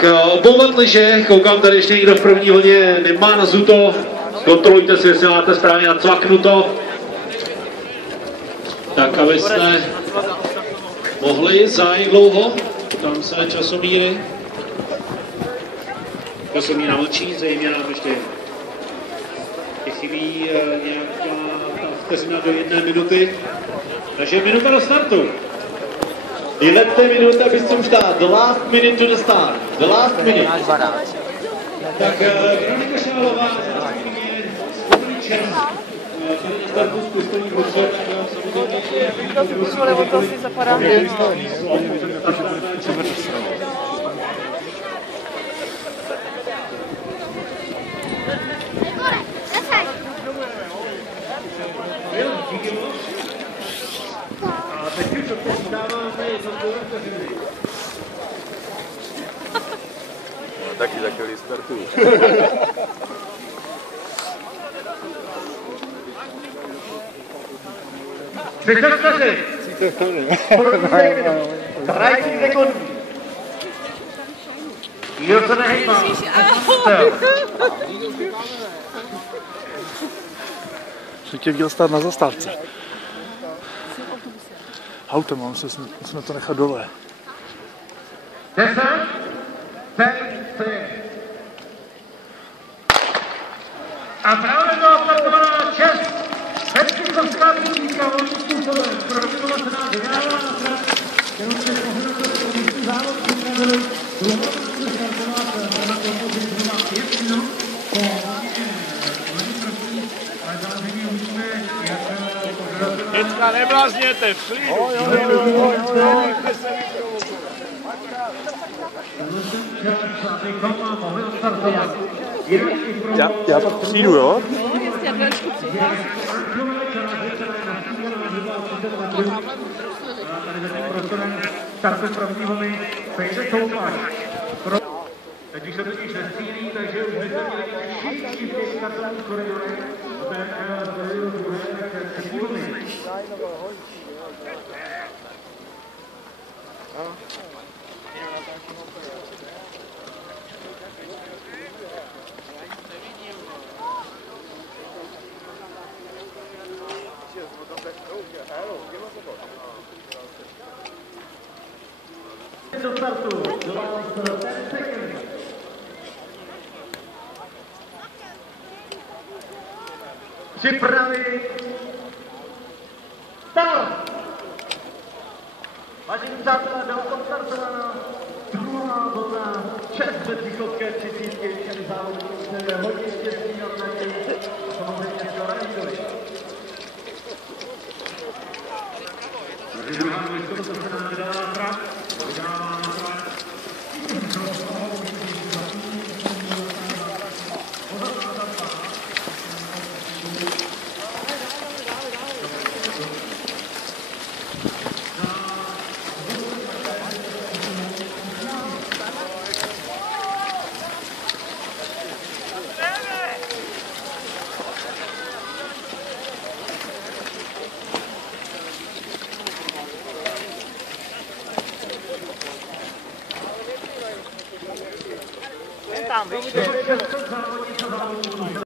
Tak, obouvat liže, koukám tady ještě někdo v první vlně nemá nazuto, kontrolujte si, jestli máte správně nacvaknuto, tak abyste mohli zájít dlouho, tam se časomíry. Časomíra mlčí, zřejmě nám ještě chybí nějaká vteřina do 1 minuty, takže minuta do startu. Die letzte Minute bis zum Start. The last minute to the start. The last minute. Tak Veronika Šálová, zástupkyně čas. Tady na startu s pistolí Brusel, a teď už odpočítáváme jednotlivé vteřiny. Taky za chvíli startuju. Jsem tě viděl stát na zastávce. Autem, musíme to nechat dole. 10, 9, 3. A právě byla startovaná čest. Petříkovská výzvíka volným způsobem. Prověřila se nám vydává na trať, kterou se pohledal do místní závod připravili. Dlouho se startovat na kompozi 5 minut. Po velmi prosím, ale zároveň uvidíme, jak požadovat. Děcka, neblázněte, v klidu. Já pak přijdu, jo? Startem první vlny pejde Tomáš. Teď už se totiž nestřílí, takže už byste měli všichni v těch startovních koridorech. Tak koridoru druhé, tak třetí vlny. Do startu, do last 10 seconds. Připravit. Start! Vážení přátelé, byla odstartována druhá vlna čest Petříkovské 30, čili závodníci hodně štěstí na naději a samozřejmě do Rajdovi. Druhá místo se nám vydává trať. Tam, vidíte.